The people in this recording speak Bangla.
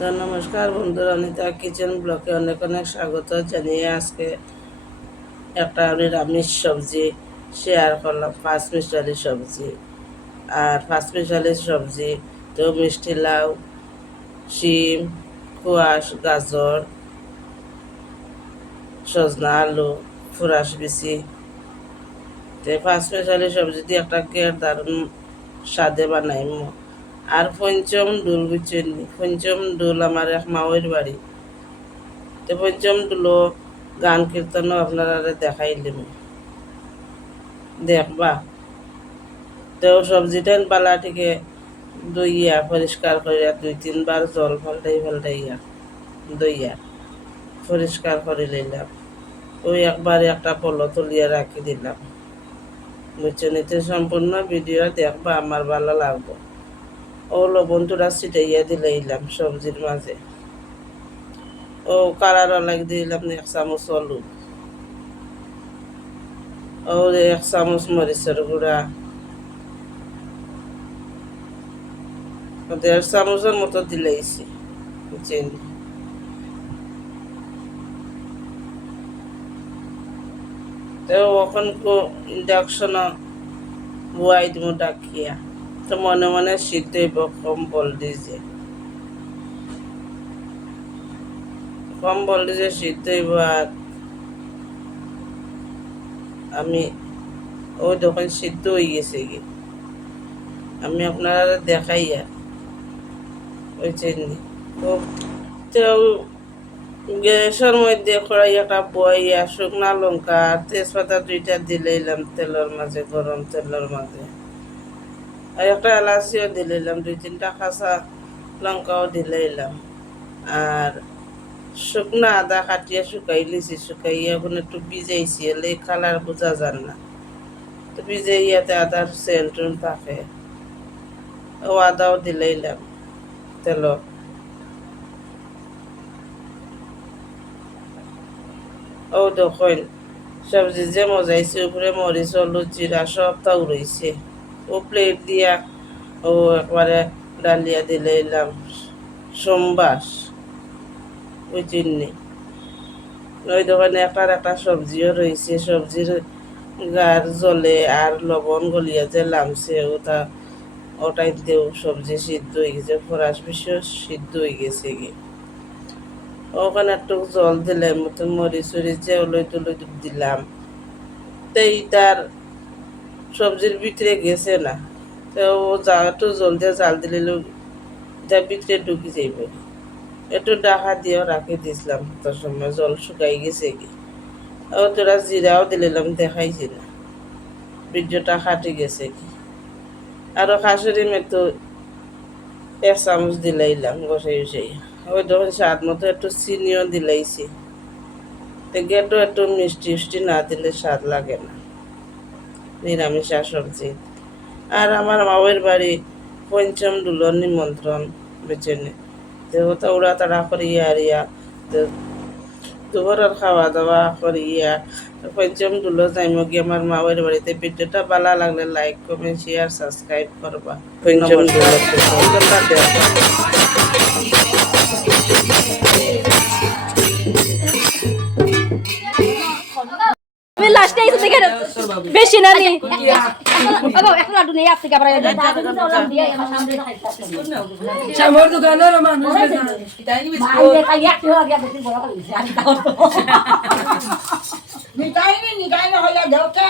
তো নমস্কার বন্ধুরা, অনিতা কিচেন ব্লকে অনেক অনেক স্বাগত জানিয়ে আজকে একটা নিরামিষ সবজি শেয়ার করলাম পাঁচ মিশালি সবজি। আর পাঁচ মিশালি সবজি তো মিষ্টি লাউ, শিম, কুয়াশ, গাজর, সজনা আলু ফুরাস বিচি। তো পাঁচ মিশালি সবজি দিয়ে একটা গের দারুণ স্বাদে বানাইম। আর পঞ্চম ডুল বুঝছেন পঞ্চম ডুল আমার এক মাওয়ের বাড়ি। তো পঞ্চম ডুলো গান কীর্তনও আপনারা দেখাইলিম দেখবা? তো সবজিটা বালা থেকে দইয়া পরিষ্কার করিয়া দুই তিনবার জল ফাল্টাই ফাল্টাইয়া দইয়া পরিষ্কার করে লইলাম। ওই একবার একটা পলো তুলিয়া রাখি দিলাম। বুঝছেন এতে সম্পূর্ণ ভিডিও দেখবা, আমার ভালো লাগবে। ও লবণটা ছিটাইয়া দিলাইলাম সবজির মাঝে। ও কালার লাগ দিলাম এক চামচ আলু ও এক চামচ মরিচের গুঁড়া। দেড় চামচের মতো দিলাইছি বুঝছেন তো ওখান ইন্ডাকশন বুয়াই দিব ডাকিয়া। তো মনে মনে সিদ্ধ হইব কম বল দিছে কম বল দিছে হইব আর আমি ওই দোকান সিদ্ধ হয়ে গেছে কি আমি আপনারা দেখাই আর। গ্যাসের মধ্যে কড়াইয়াটা বইয়া শুকনা লঙ্কা তেজপাতা দুইটা দিলাইলাম তেলের মাঝে, গরম তেলের মাঝে। আর একটা এলাচিও দিলাম দুই তিনটা কাঁচা লঙ্কাও দিলাইলাম আর শুকনা আদা কাটিয়া শুকাই লিছি শুকাইয়া ওখানে একটু ভিজাইছি, এলে কালার বোঝা যান না। তো ভিজাইয়াতে আদার সেন্টুন থাকে। ও আদাও দিলাইলাম তেলত ও দেখুন, সবজি যে মজাইছে, উপরে মরিচ, হলুদ, জিরা, সব তাও রয়েছে ও প্লেট দিয়া ও একবারে ডালিয়া দিলে এলাম। সোমবাস ওই জন্যে। ওই দোকানে একটার একটা সবজিও রয়েছে, সবজির গার জলে আর লবণ গলিয়া যে লামছে, ওটা ওটাই দেও সবজি সিদ্ধ হয়ে গেছে, ফরাস বিষয় সিদ্ধ হয়ে গেছে কি ওখানে একটু জল দিলাম মতো মরিচ উরিচ যে ওলই টলই দিলাম। তাই তার সবজির ভিতরে গেছে না। তো ও যা একটু জল দিয়ে জাল দিলে যা ভিতরে ঢুকি যাইব। একটু ডাহা দিয়েও রাখি দিয়েছিলাম তোর সময় জল শুকাই গেছে কি। ও তোরা জিরাও দিলাম দেখাইছি না। বীর্যটা খাটি গেছে কি। আরও খাসুরি মেতো এক চামচ দিলাইলাম বসাই বসাই। ওই যখন স্বাদ মতো একটু চিনিও দিলাইছি তো গেটো একটু মিষ্টি উষ্টি না দিলে স্বাদ লাগে না। নিরামিষ সবজি আর আমার মায়ের বাড়ি পঞ্চম ডুলোর নিমন্ত্রণ বেচেনে। তো ওটা উড়া তাড়া করিয়া আর তো দুপুরের খাওয়া দাওয়া করিয়া পঞ্চম ডুলো যাইম গিয়ে আমার মায়ের বাড়িতে। ভিডিওটা ভালো লাগলে লাইক কমেন্ট শেয়ার সাবস্ক্রাইব করবা। পঞ্চম ডুলো আমি লাস্টে এসে দেখে বেশি না নি বাবা এখন লাড্ডু নেই আপনি কাপড় শ্যামর দোকানের মানুষ মিঠাই নি নহলে দেউকে